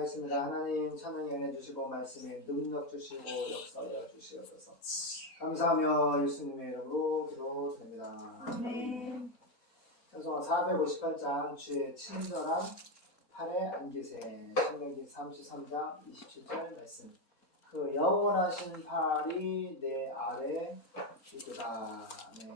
기도하겠습니다. 하나님 찬양에 은혜 주시고 말씀에 능력 주시고 역사하여 주시옵소서. 감사하며 예수님의 이름으로 기도드립니다. 아멘. 찬송가 458장 주의 친절한 팔에 안기세 신명기 33장 27절 말씀 그 영원하신 팔이 내 아래 있도다 네.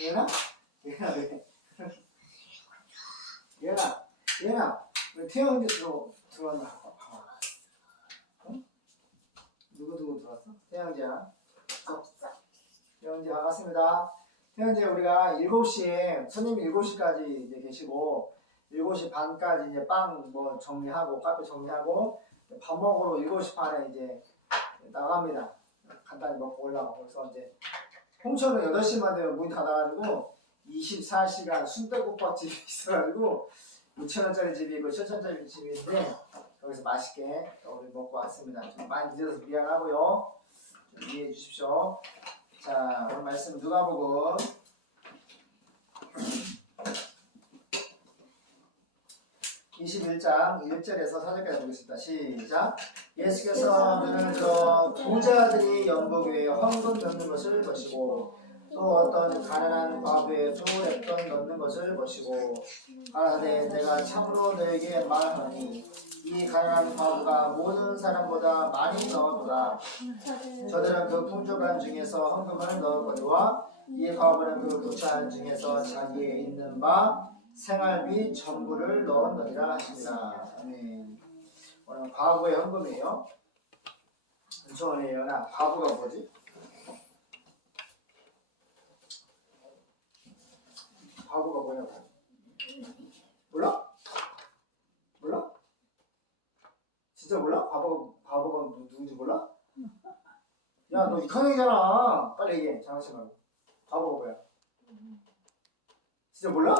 얘나? 얘나 왜? 얘나, 얘나, 왜 태영이 들어 들어왔나? 봐봐. 응? 누구 누구 들어왔어? 태영지야. 태영지 반갑습니다. 태영지 우리가 7시에 손님 7시까지 이제 계시고 7시 반까지 이제 빵 뭐 정리하고 카페 정리하고 밥 먹으러 7시 반에 이제 나갑니다. 간단히 먹고 올라가고 그래서 이제 홍천은 8시만 되면 문이 닫아가지고 24시간 순대국밥집이 있어가지고 6천원짜리 집이 있고 7천원짜리 집인데 거기서 맛있게 우리 먹고 왔습니다. 좀 많이 늦어서 미안하고요. 좀 이해해 주십시오. 자 오늘 말씀 누가복음 21장 1절에서 4절까지 보겠습니다. 시작. 예수께서 눈을 들어 부자들이 연복 위에 헌금 넣는 것을 보시고 또 어떤 가난한 과부에 또 랩돈 넣는 것을 보시고 가라사대 내가 참으로 너에게 말하니 이 가난한 과부가 모든 사람보다 많이 넣었도다 저들은 그 풍족한 중에서 헌금을 넣었거니와 이 과부는 그 부차한 중에서 자기의 있는 바 생활비 전부를 넣었느니라 하십니다. 아멘. 오늘 과부의 헌금이에요. 은총원이에요. 나 과부가 뭐지? 과부가 뭐냐고. 몰라? 몰라? 진짜 몰라? 과부, 과부가 누, 누군지 몰라? 야, 너 이칸형이잖아. 빨리 얘기해. 장난치 말고. 과부가 뭐야? 진짜 몰라?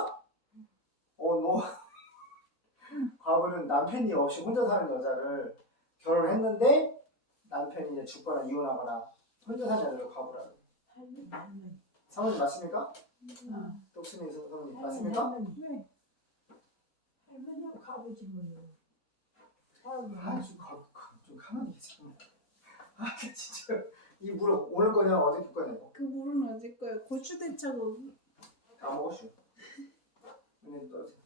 어, 너. 과부는 남편이 없이 혼자 사는 여자를 결혼했는데 남편이 이제 죽거나 이혼하거나 혼자 사는 여자를 할머니. 사모님 맞습니까? 어. 똑순이 사모님 맞습니까? 할머니. 할머니하고 가보지 뭐요. 아이고. 아, 좀, 가, 가, 좀 가만히 계세요. 아, 진짜. 이 물어 오늘 거냐 어제 거냐고. 그 물은 어디 거예요? 고추 대차고 다 먹었슈. 은혜님 떨어져.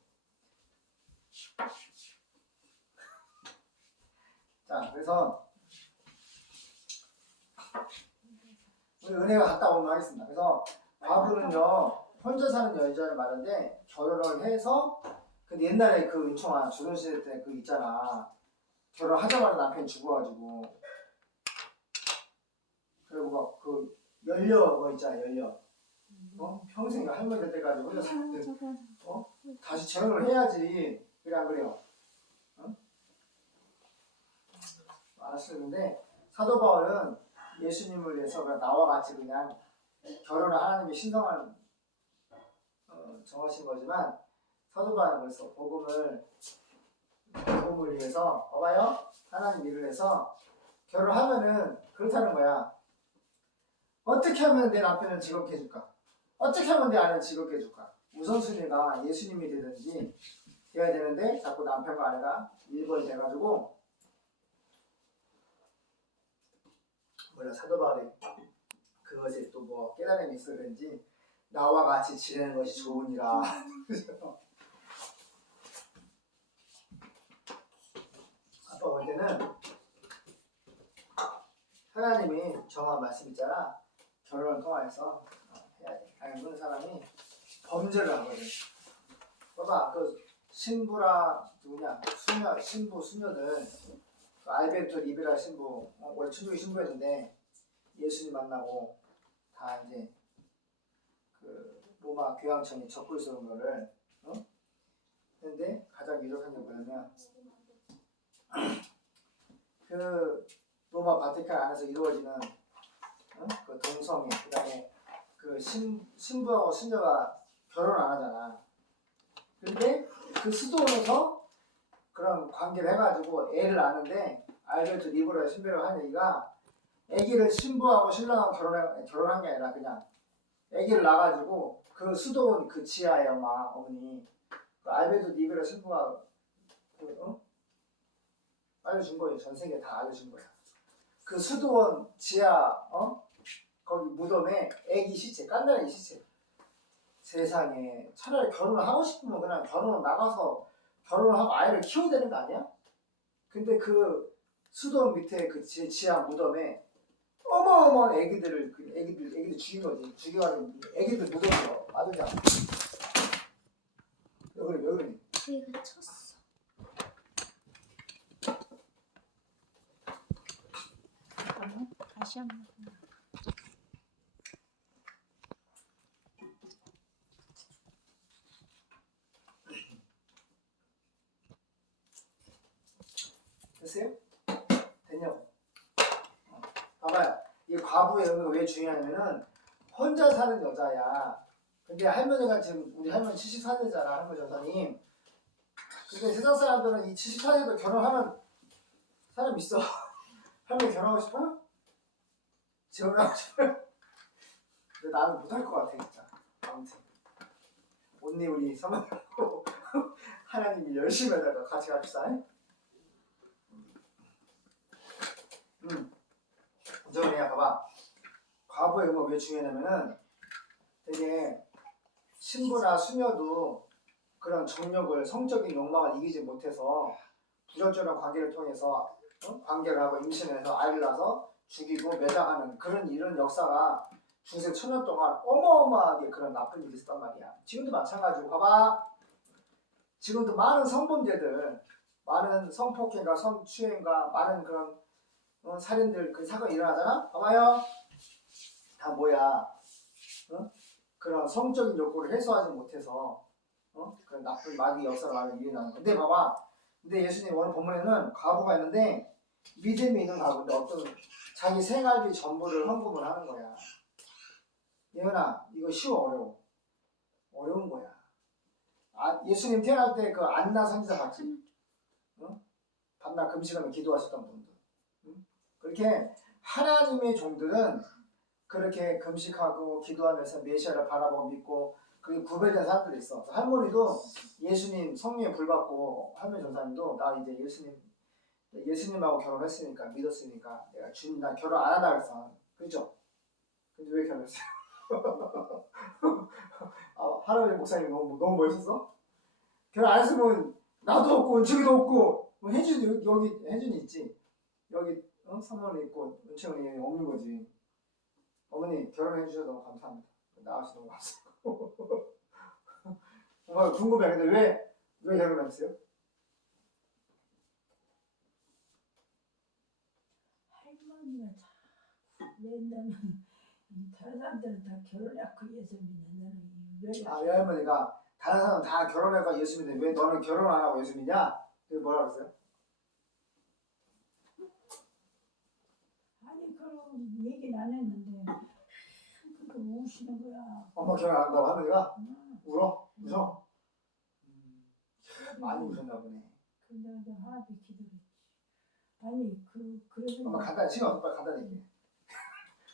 자, 그래서 우리 은혜가 갔다 오면 하겠습니다. 그래서 과부는요 혼자 사는 여자를 말하는데 결혼을 해서 근데 옛날에 그 은총아 조선시대 때 그 있잖아 결혼하자마자 남편이 죽어가지고 그리고 막그 연려 뭐 있잖아 연려 어 평생 할머니 될 때까지 혼자 사는데 저거 다시 재혼을 해야지. 그래 안 그래요? 응? 알았었는데 사도 바울은 예수님을 위해서 그냥 나와 같이 그냥 결혼을 하나님이 신성한 어, 정하신 거지만 사도 바울은 그래서 복음을 복음을 위해서 봐봐요 하나님 일을 해서 결혼하면은 그렇다는 거야. 어떻게 하면 내 남편을 즐겁게 해줄까? 어떻게 하면 내 아내를 즐겁게 해줄까? 우선순위가 예수님이 되든지 돼야 되는데 자꾸 남편과 아내가 1번이 돼가지고 몰라 사도 바울이 그것에 또 뭐 깨달음이 있어 그런지 나와 같이 지내는 것이 좋으니라. 아빠 볼 때는 하나님이 정한 말씀 있잖아. 결혼을 통해서 해야 돼. 그런 사람이 범죄를 하거든. 봐봐, 그 신부라 누구냐, 수녀, 신부, 수녀들, 그 알베르토 리베라 신부, 어, 원래 천주교 신부였는데 예수님 만나고 다 이제 그 로마 교황청이 적고 있었는 거를, 어? 근데 가장 유력한 게 뭐냐면 그 로마 바티칸 안에서 이루어지는 어? 그 동성애, 그다음에 그 신, 신부하고 신녀가 결혼 안 하잖아. 근데 그 수도원에서 그런 관계를 해가지고 애를 낳는데 알베르토 리브라 신배가 한 얘기가 아기를 신부하고 신랑하고 결혼해, 결혼한 게 아니라 그냥 아기를 낳아가지고 그 수도원 그 지하에 엄마 어머니 그 알베르토 리브라 신부가 그, 어? 알려준 거예요. 전 세계 다 알려준 거야. 그 수도원 지하 어 거기 무덤에 애기 시체 깐나리 시체 세상에 차라리 결혼을 하고 싶으면 그냥 결혼을 나가서 결혼을 하고 아이를 키워야 되는 거 아니야? 근데 그 수도원 밑에 그 지- 지하 무덤에 어마어마한 애기들을 그 애기들 애기들 죽인 거지 죽여가지고 애기들 무덤으로 빠지자 왜 그래 왜 그러니 내가 쳤어. 다시 한번 됐어요? 됐냐고 어. 봐봐요 이 의미가 왜 중요하냐면은 혼자 사는 여자야. 근데 할머니가 지금 우리 할머니 74세잖아 할머니 전사님. 근데 세상 사람들은 이 74세도 결혼하는 사람 있어. 할머니 결혼하고 싶어요? 지원하고 싶어요? 근데 나는 못할 것 같아 진짜. 아무튼. 언니 우리 사모님하고 하나님이 열심히 하다가 같이 갑시다. 음. 저기야 봐봐 과부의 의미가 왜 중요하냐면은 되게 신부나 수녀도 그런 정력을 성적인 욕망을 이기지 못해서 부적절한 관계를 통해서 어? 관계를 하고 임신해서 아이를 낳아서 죽이고 매장하는 그런 이런 역사가 중세 천년 동안 어마어마하게 그런 나쁜 일이 있었단 말이야. 지금도 마찬가지고 봐봐. 지금도 많은 성범죄들 많은 성폭행과 성추행과 많은 그런 어, 살인들 그 사건이 일어나잖아? 봐봐요 다 뭐야 어? 그런 성적인 욕구를 해소하지 못해서 어? 그런 나쁜 마귀 역사를 많이 일어나는 근데 봐봐 근데 예수님 오늘 본문에는 과부가 있는데 믿음이 있는 과부인데 어떤 자기 생활비 전부를 헌금을 하는 거야 예은아 이거 쉬워 어려워 어려운 거야 아, 예수님 태어날 때 그 안나 선지자? 어? 밤낮 금식하며 기도하셨던 분들 응? 그렇게 하나님의 종들은 그렇게 금식하고 기도하면서 메시아를 바라보고 믿고 그게 구별된 사람들이 있어. 할머니도 예수님 성령에 불받고 할머니 전사님도 나 이제 예수님 예수님하고 결혼했으니까 믿었으니까 내가 주님 나 결혼 안 한다 그랬어. 그죠? 근데 왜 결혼했어요? 아, 할아버지 목사님 너무 너무 멋있었어? 결혼 안 했으면 나도 없고 은총이도 없고 뭐 혜준이 여기 혜준이 있지 여기 어? 사모님 있고 은총이 없는 거지. 어머니 결혼해 주셔서 너무 감사합니다. 나와서 너무 감사하고. 정말 궁금해. 근데 왜, 왜 결혼했어요? 할머니가 자꾸 옛날에 이 다른 사람들은 다 결혼하고 예수 믿는 나는 아, 외할머니가 다른 사람 다 결혼해서 예수 믿는데 왜 너는 결혼 안 하고 예수 믿냐? 그게 뭐라 그랬어요? 아니 그런 얘기는 안 했는데 그렇게 우시는 거야. 엄마 결혼 안 한다고 할머니가 응. 울어? 웃어? 음, 많이 우셨나 보네. 근데 이제 하나도 기도했지. 아니 그 그래서 엄마 간단히 시간 없어 빨리 간단히 얘기해.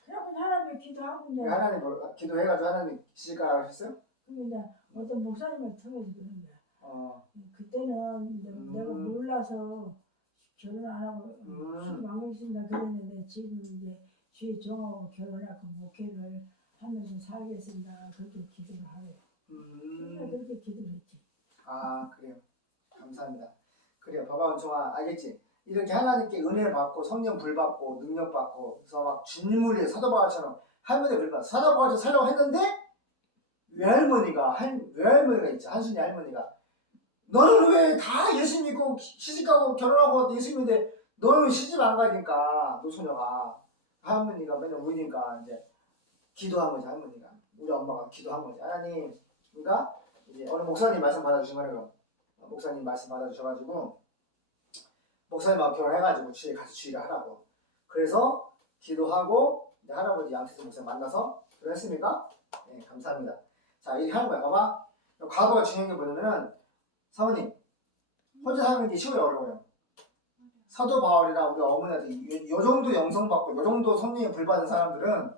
그냥 하나님 기도하고 이제 하나님 뭐 기도해가지고 하나님 시집가라고 하셨어요? 근데 이제 어떤 목사님을 통해서 그런 거야. 어, 그때는 이제 음. 내가 몰라서 결혼 안 하고 음. 왕고 있습니다 그랬는데 지금 이제 주의 종하고 결혼하고 목회를 하면서 살겠습니다. 그렇게 기도를 하래. 그러니까 음. 그렇게 기도를 했지. 아 그래요. 감사합니다. 그래요. 봐봐 정아 알겠지? 이렇게 하나님께 은혜를 받고 성령 불 받고 능력 받고 그래서 막 주님을 사도 바울처럼 할머니 불 받고 사도 바울처럼 살려고 했는데 외할머니가 할 외할머니가 있지 한순이 할머니가 너는 왜 다 예수 믿고 시집가고 결혼하고 예수 믿는데 너는 시집 안 가니까 노소녀가 할머니가 맨날 우니까 이제 기도한 거지 할머니가 우리 엄마가 기도한 거지 하나님 그러니까 이제 어느 목사님 말씀 받아주신 거예요. 목사님 말씀 받아주셔가지고 목사님하고 결혼 해가지고 주에 가서 주의를 하라고. 그래서 기도하고 이제 할아버지 양태수 목사님 만나서 결혼했습니까? 네, 감사합니다. 자, 이렇게 하는 거야. 봐봐. 과거가 중요한 게 뭐냐면은 사모님 혼자 사는 게 쉬워요, 어려워요. 사도 바울이나 우리 어머니한테 이- 요 정도 영성 받고 요 정도 성령에 불 받은 사람들은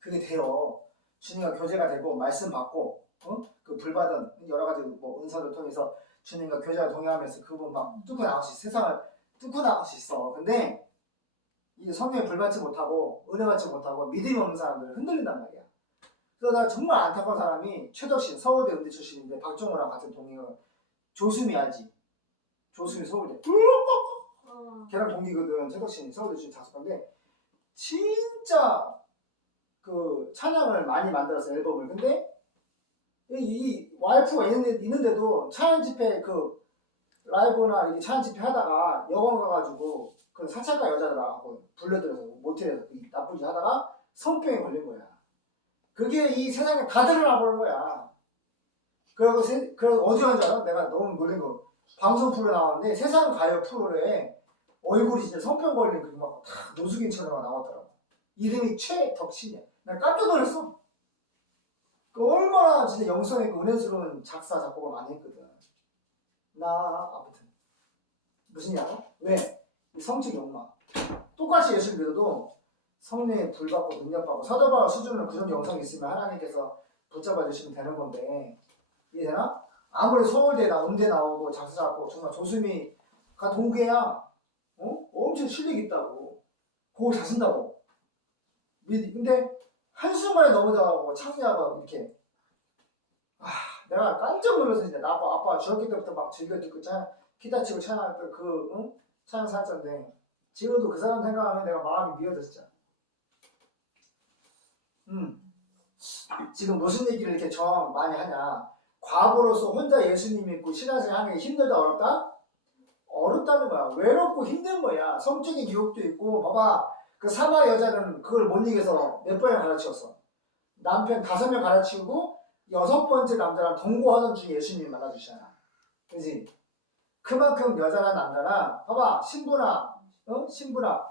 그게 돼요. 주님과 교제가 되고 말씀 받고 어? 그 불받은 여러 가지 뭐 은사를 통해서 주님과 교제가 동행하면서 그분 막 뚫고 나갈 수 있어. 세상을 뚫고 나갈 수 있어. 근데 이 성령에 불받지 못하고 은혜 받지 못하고 믿음이 없는 사람들을 흔들린단 말이야. 그래서 나 정말 안타까운 사람이 최덕신 서울대 음대 출신인데 박정호랑 같은 동기가 조수미 알지? 조수미 서울대 걔랑 동기거든 최덕신이 서울대 출신 자숙한데 진짜 그 찬양을 많이 만들었어 앨범을 근데 이, 이 와이프가 있는데, 있는데도 찬양 집회 그 라이브나 찬양 집회 하다가 여관 가가지고 그 사찰가 여자들하고 불러들여서 모텔에서 이 나쁜 짓 하다가 성병에 걸린 거야. 그게 이 세상에 다 드러나버린 거야. 그리고 세, 그리고 어디 간줄 알아? 내가 너무 놀란 거. 방송 프로 나왔는데 세상 가요 프로에 얼굴이 진짜 성병 걸린 그막다 노숙인처럼 나왔더라고. 이름이 최덕신이야. 나 깜짝 놀랐어. 그 얼마나 진짜 영성의 그 은혜스러운 작사 작곡을 많이 했거든. 나 아무튼 무슨 일 알아? 왜? 이 성적 욕망. 똑같이 예수를 믿어도 성령에 불받고 능력받고 사도바울 수준으로 그런 영성이 있으면 하나님께서 붙잡아 주시면 되는 건데 이해되나? 아무리 서울대 나 음대 나오고 작사 작곡 정말 조수미가 동계야 어? 엄청 실력 있다고 곡을 잘 쓴다고 믿- 근데 한순간에 넘어져가고 창리하고 이렇게. 아 내가 깜짝 놀라서 진짜 나 아빠 아빠 중학교 때부터 막 즐겨 듣고 찬 기타 치고 찬양했던 그 응? 찬양 살자인데 지금도 그 사람 생각하면 내가 마음이 미어져 진짜. 음. 지금 무슨 얘기를 이렇게 정 많이 하냐. 과거로서 혼자 예수님 믿고 신앙생활 하는 게 힘들다 어렵다? 어렵다는 거야. 외롭고 힘든 거야. 성적인 유혹도 있고 봐봐 그 사마 여자는 그걸 못 이겨서 몇 번이나 가르치었어. 남편 다섯 명 가르치고 여섯 번째 남자랑 동거하던 중에 예수님이 만나주시잖아. 그지? 그만큼 여자나 남자나 봐봐 신부나 어? 신부나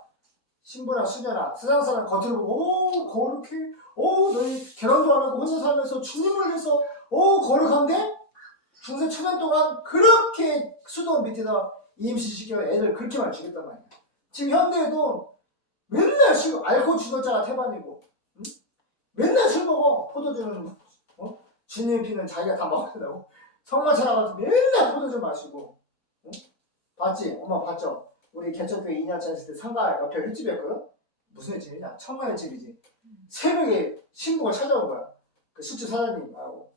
신부나 수녀나 세상 사람 겉으로 보고 오 거룩해 오 너희 결혼도 안 하고 혼자 살면서 주님을 위해서 오 거룩한데 중세 천년 동안 그렇게 수도 밑에서 임시시켜 애들 그렇게 많이 죽였단 말이야. 지금 현대에도 맨날 술, 알코올 중독자가 태반이고, 응? 맨날 술 먹어, 포도주는, 어? 주님 피는 자기가 다 먹어야 된다고. 성만 찾아가서 맨날 포도주 마시고, 응? 봤지? 엄마 봤죠? 우리 개척교회 2년차 했을 때 상가 옆에 횟집이었거든? 무슨 횟집이냐? 천만 횟집이지. 새벽에 신부가 찾아온 거야. 그 술집 사장님하고.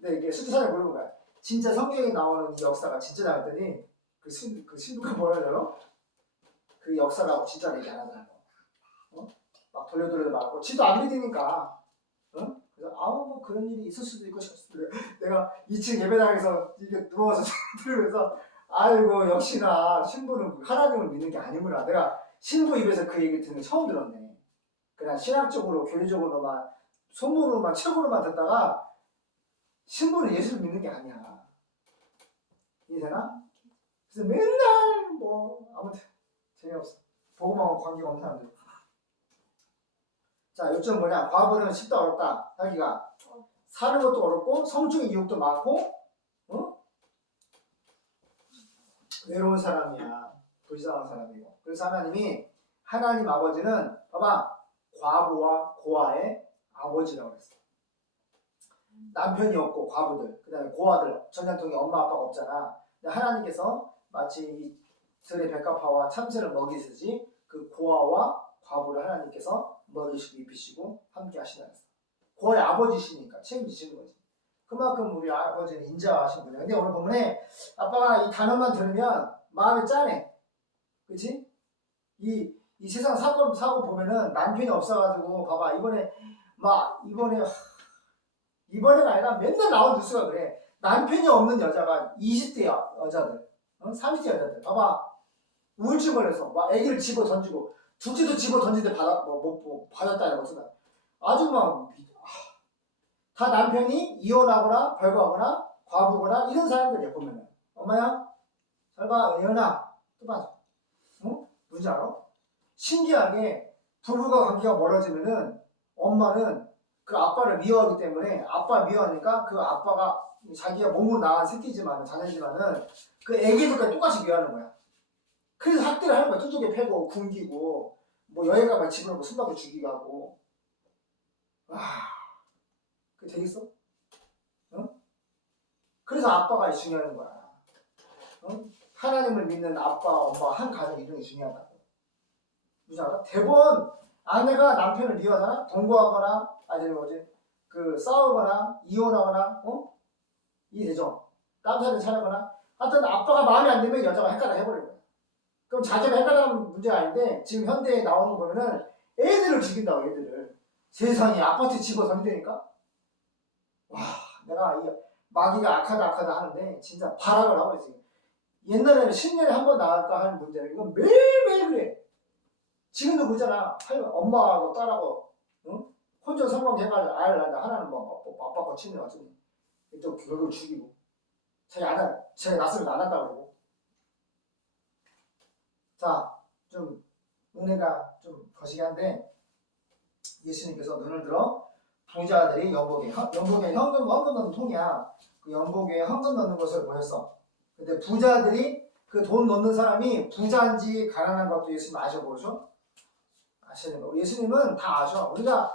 근데 이게 술집 사장님 물어본 거야. 진짜 성경에 나오는 이 역사가 진짜냐 했더니, 그, 신, 그 신부가 뭐라 하더라? 그 역사라고 진짜 얘기 안 하더라고. 막 돌려 돌려 말고 지도 안 믿으니까. 응? 그래서 아우 뭐 그런 일이 있을 수도 있고 싶었을 때 내가 2층 예배당에서 이렇게 누워서 들으면서 아이고 역시나 신부는 하나님을 믿는 게 아니구나. 내가 신부 입에서 그 얘기를 듣는 거 처음 들었네. 그냥 신학적으로 교리적으로만 소문으로만 책으로만 듣다가 신부는 예수를 믿는 게 아니야. 이해되나? 그래서 맨날 뭐 아무튼 재미없어. 복음하고 관계가 없는 사람들 자, 요점 뭐냐? 과거는 쉽다 어렵다. 하기가 사는 것도 어렵고 성적인 유혹도 많고, 어? 외로운 사람이야. 불쌍한 사람이고. 그래서 하나님이 하나님 아버지는 봐봐 과부와 고아의 아버지라고 그랬어. 남편이 없고 과부들, 그 다음에 고아들, 전쟁통에 엄마 아빠가 없잖아. 근데 하나님께서 마치 이 들의 백합화와 참새를 먹이듯이 그 고아와 과부를 하나님께서 먹이시고 입히시고 함께 하시다 했어. 고아의 아버지시니까 책임지시는 거지. 그만큼 우리 아버지는 인자하신 분이야. 근데 오늘 본문에 아빠가 이 단어만 들으면 마음이 짠해. 그치? 이, 이 세상 사건, 사고 보면은 남편이 없어가지고, 봐봐, 이번에, 막, 이번에, 하, 이번에가 아니라 맨날 나온 뉴스가 그래. 남편이 없는 여자가 20대 여, 여자들, 어? 30대 여자들. 봐봐. 우울증 걸려서, 막 애기를 집어 던지고, 둘째도 집어 던지는데 받아, 뭐, 뭐, 뭐 받았다는 거쓰다 아주 막, 아, 다 남편이 이혼하거나, 별거하거나, 과부거나, 이런 사람들이야, 보면은. 엄마야, 잘 봐, 예은아, 또 봐. 응? 뭔지 알아? 신기하게, 부부가 관계가 멀어지면은, 엄마는 그 아빠를 미워하기 때문에, 아빠 미워하니까 그 아빠가 자기가 몸으로 낳은 새끼지만은, 자녀지만은, 그 애기들까지 똑같이 미워하는 거야. 그래서 학대를 하는 거야. 뚜둑에 패고, 굶기고, 뭐 여행 가면 집으로 숨막고 죽이고 하고. 와, 그게 되겠어? 응? 그래서 아빠가 중요한 거야. 응? 하나님을 믿는 아빠, 엄마, 한 가정 이동이 중요하다고. 무슨 알아? 대번 아내가 남편을 미워하잖아? 동거하거나 아니 뭐지 그 싸우거나 이혼하거나 어? 이해되죠? 사람을 찾아거나 하여튼 아빠가 마음에 안 들면 여자가 헷갈려 해버리는 거야 그럼 자기가 헷갈리는 문제가 아닌데 지금 현대에 나오는 거 보면은 애들을 죽인다고 애들을 세상에 아파트 집어 던지니까 와 내가 이 마귀가 악하다 악하다 하는데 진짜 발악을 하고 있어 옛날에는 10년에 한 번 나갈까 하는 문제를 이건 매일매일 그래 지금도 그러잖아 할- 엄마하고 딸하고 응? 혼자 성공해가지고 아이를 낳는다 하나는 뭐거 치는 어쩌니 또 결국 죽이고 자기 안 한, 자기 낳았으면 안 한다고 그러고 자 좀 은혜가 좀 거시기한데 예수님께서 눈을 들어 부자들이 연복에 현- 연복에 현금 현금 넣는 통이야. 그 연복에 현금 넣는 것을 보였어. 근데 부자들이 그 돈 넣는 사람이 부자인지 가난한 것도 예수님 아셔보죠 아시는 거. 예수님은 다 아셔. 우리가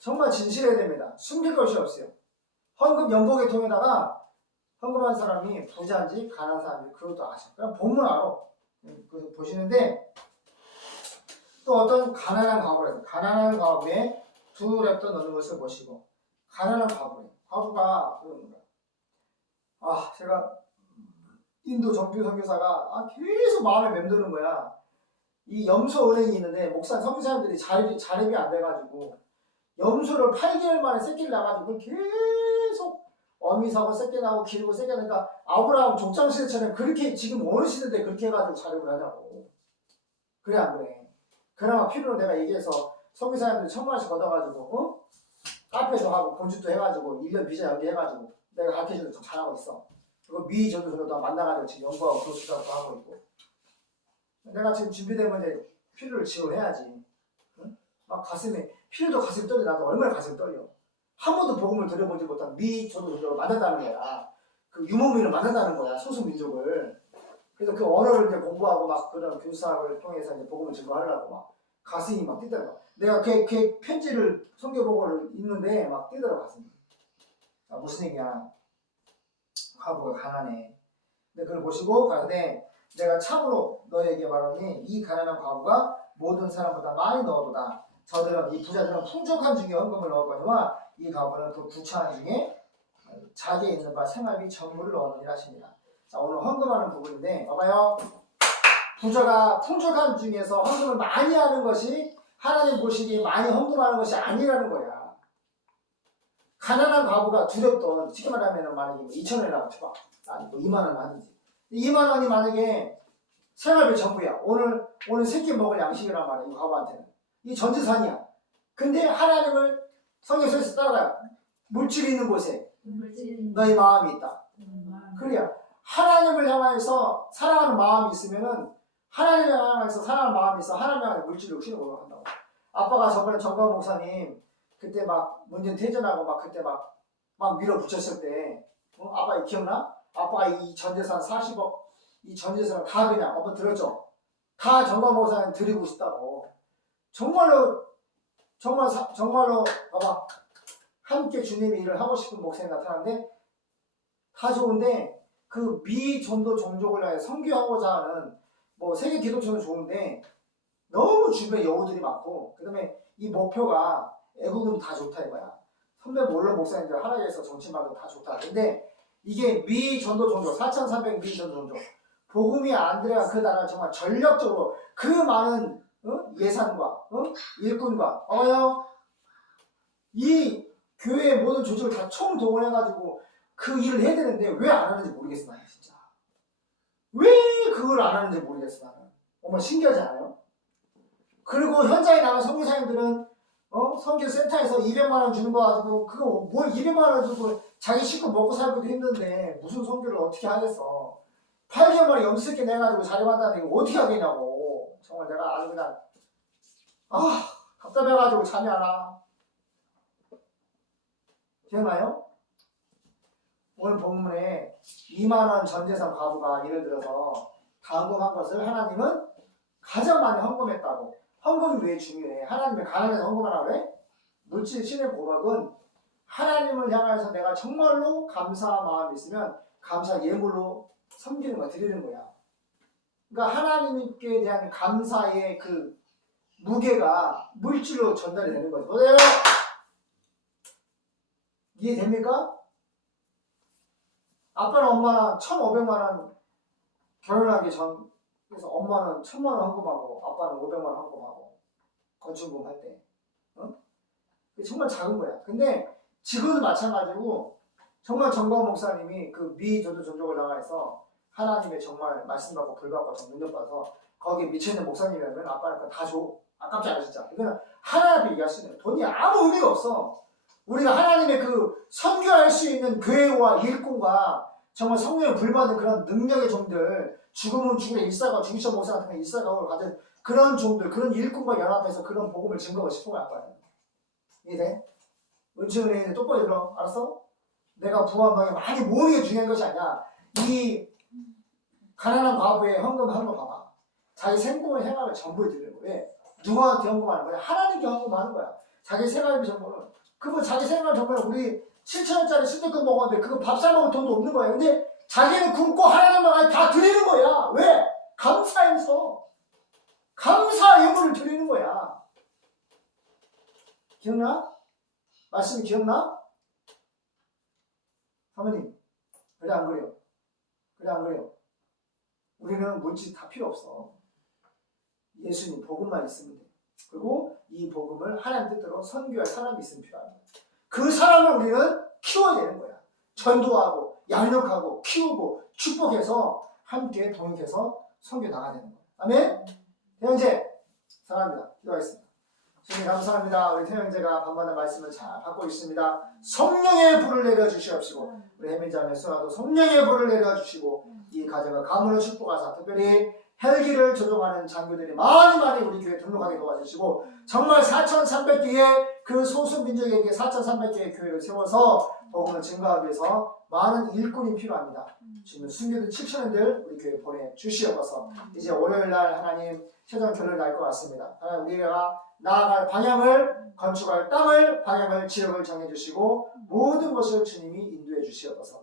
정말 진실해야 됩니다. 숨길 것이 없어요. 헌금 연복의 통에다가 헌금한 사람이 부자인지 가난한 사람인지 그것도 아셔. 그냥 본문 알아 그 보시는데 또 어떤 가난한 과부에서 가난한 과부에 두 랩도 넣는 것을 보시고 가난한 과부에 과부가 그런 거야. 아 제가 인도 정필 선교사가 아, 계속 마음에 맴도는 거야. 이 염소 은행이 있는데 목사 선교사님들이 자립이 자립이 안 돼가지고 염소를 8개월 만에 새끼를 낳아가지고 계속 어미 사고 새끼 나고 기르고 새끼 나니까 아브라함 족장 시대처럼 그렇게 지금 어느 시대인데 그렇게 해가지고 자립을 하냐고. 그래 안 그래? 그나마 필요로 내가 얘기해서 선교사님들 천만 원씩 걷어가지고 어? 카페도 하고 본주도 해가지고 1년 비자 연기해가지고 내가 가르쳐주는 좀 잘하고 있어. 그리고 미 전도서도 만나가지고 지금 연구하고 교수도 하고 있고. 내가 지금 준비되면 이제 필요를 지원해야지. 응? 막 가슴에 필요도 가슴이 떨려 나도 얼마나 가슴이 떨려. 한 번도 복음을 들어보지 못한 미 전도서를 만났다는 거야. 그 유목민을 만났다는 거야 소수민족을. 그래서 그 언어를 이제 공부하고 막 그런 교사를 통해서 이제 복음을 증거하려고 막 가슴이 막 뛰더라고. 내가 걔, 걔 편지를 성경보고를 읽는데 막 뛰더라고 가슴이. 아, 무슨 얘기야? 과부가 가난해. 근데 그걸 보시고 가는데 내가 참으로 너에게 말하니 이 가난한 과부가 모든 사람보다 많이 넣어도다. 저들은 이 부자들은 풍족한 중에 헌금을 넣었거니와 이 과부는 그 부차한 중에 자기에 있는 바 생활비 전부를 넣었느니라 하십니다. 자 오늘 헌금하는 부분인데 봐봐요. 부자가 풍족한 중에서 헌금을 많이 하는 것이 하나님 보시기에 많이 헌금하는 것이 아니라는 거야. 가난한 과부가 두렵던 쉽게 말하면 만약에 2천 원이라고 쳐봐. 아니 뭐 2만 원 아니지. 2만 원이 만약에 생활비 전부야. 오늘 오늘 세끼 먹을 양식이란 말이야. 이 과부한테는. 이 전재산이야. 근데 하나님을 성경에서 따라가요. 물질이 있는 곳에 너의 마음이 있다. 그래야 하나님을 향해서 사랑하는 마음이 있으면은 하나님을 향해서 사랑하는 마음이 있어 하나님을 향해 물질을 욕심을 올라간다고. 아빠가 저번에 정광 목사님 그때 막 문재인 퇴전하고 막 그때 막 막 밀어붙였을 때 어? 아빠 이 기억나? 아빠가 이 전재산 40억 이 전재산을 다 그냥 한번 들었죠? 다 정광 목사님 드리고 싶다고. 정말로 정말 사- 정말로 봐봐 함께 주님의 일을 하고 싶은 목사님 나타나는데 다 좋은데 그 미전도 종족을 향해 선교하고자 하는 뭐 세계 기독교는 좋은데 너무 주변에 여우들이 많고 그다음에 이 목표가 애국은 다 좋다 이거야. 선배 몰라 목사님들 하나님에서 정치만도 다 좋다. 근데 이게 미전도 종족 4,300 미전도 종족 복음이 안 들어간 그 나라를 정말 전력적으로 그 많은 어? 예산과 어? 일꾼과 어요 이 교회의 모든 조직을 다 총동원해가지고 그 일을 해야 되는데 왜 안 하는지 모르겠어 나는 진짜 왜 그걸 안 하는지 모르겠어 나는 정말 신기하지 않아요? 그리고 현장에 나간 선교사님들은 어? 선교센터에서 200만 원 주는 거 가지고 그거 뭘 200만 원 주고 자기 식구 먹고 살기도 힘든데 무슨 선교를 어떻게 하겠어 8개월 만에 염색게 내가지고 자립한다는 게 어떻게 하겠냐고 정말 내가 아주 그냥 아 답답해가지고 잠이 안 와. 기억나요? 오늘 본문에 2만원 전재산 과부가 예를 들어서 당금한 것을 하나님은 가장 많이 헌금했다고 헌금이 왜 중요해? 하나님의 가난해서 헌금하라 그래? 물질 신의 고백은 하나님을 향해서 내가 정말로 감사 마음이 있으면 감사 예물로 섬기는 거야 드리는 거야 그러니까 하나님께 대한 감사의 그 무게가 물질로 전달이 되는 거죠. 보세요. 이해됩니까? 아빠랑 엄마랑 1,500만 원 결혼하기 전 그래서 엄마는 1,000만 원 헌금하고 아빠는 500만 원 헌금하고 건축금 할 때. 어? 정말 작은 거야. 근데 지금도 마찬가지고 정말 정광 목사님이 그미 전도 전족을 나가서 하나님의 정말 말씀 받고 불 받고 정 능력 받아서 거기에 미쳐있는 목사님이라면 그거 다 줘. 아깝지 않아 진짜. 이거는 하나님 앞에 얘기할 수 있는. 돈이 아무 의미가 없어. 우리가 하나님의 그 선교할 수 있는 교회와 일꾼과 정말 성령의 불받은 그런 능력의 종들 죽으면 죽으려 일사가 주기천 목사 같은 거 일사각오를 가진 그런 종들 그런 일꾼과 연합해서 그런 복음을 증거하고 싶은 거야 아빠는. 이해돼? 은총은혜 똑바로 들어. 알았어? 내가 부한 방에 많이 모으는 게 중요한 것이 아니야. 이 가난한 과부의 헌금 하는 거 봐봐. 자기 생동을 행함을 전부에 드리는 거야. 왜? 누구한테 헌금하는 거야? 하나님께 헌금하는 거야. 자기 생활비 전부는. 그거 자기 생활 전부는 우리 7천원짜리 수도권 먹었는데 그거 밥 사 먹을 돈도 없는 거야. 근데 자기는 굶고 하나님만 다 드리는 거야. 왜? 감사해서. 감사 예물을 드리는 거야. 기억나? 말씀이 기억나? 사모님, 그래 안 그래요? 그래 안 그래요? 우리는 물질 다 필요 없어. 예수님 복음만 있으면 돼. 그리고 이 복음을 하나님 뜻대로 선교할 사람이 있으면 필요합니다. 그 사람을 우리는 키워야 되는 거야. 전도하고 양육하고 키우고 축복해서 함께 동역해서 선교 나가야 되는 거야. 아멘? 태영제 사랑합니다. 기도하겠습니다. 주님 감사합니다. 우리 태영제가 밤마다 말씀을 잘 받고 있습니다. 성령의 불을 내려 주시옵시고 우리 해민자매 수라도 성령의 불을 내려 주시고 이 가정을 가문을 축복하사 특별히 헬기를 조종하는 장교들이 많이 많이 우리 교회 등록하게 도와주시고 정말 4,300개의 그 소수 민족에게 4,300개의 교회를 세워서 복음을 증가하기 위해서 많은 일꾼이 필요합니다. 지금 숨겨둔 7천원들 우리 교회 보내 주시옵소서. 이제 월요일 날 하나님 최종 결론이 날것 같습니다. 하나님 우리가 나아갈 방향을 건축할 땅을 방향을 지역을 정해 주시고 모든 것을 주님이 인도해 주시옵소서.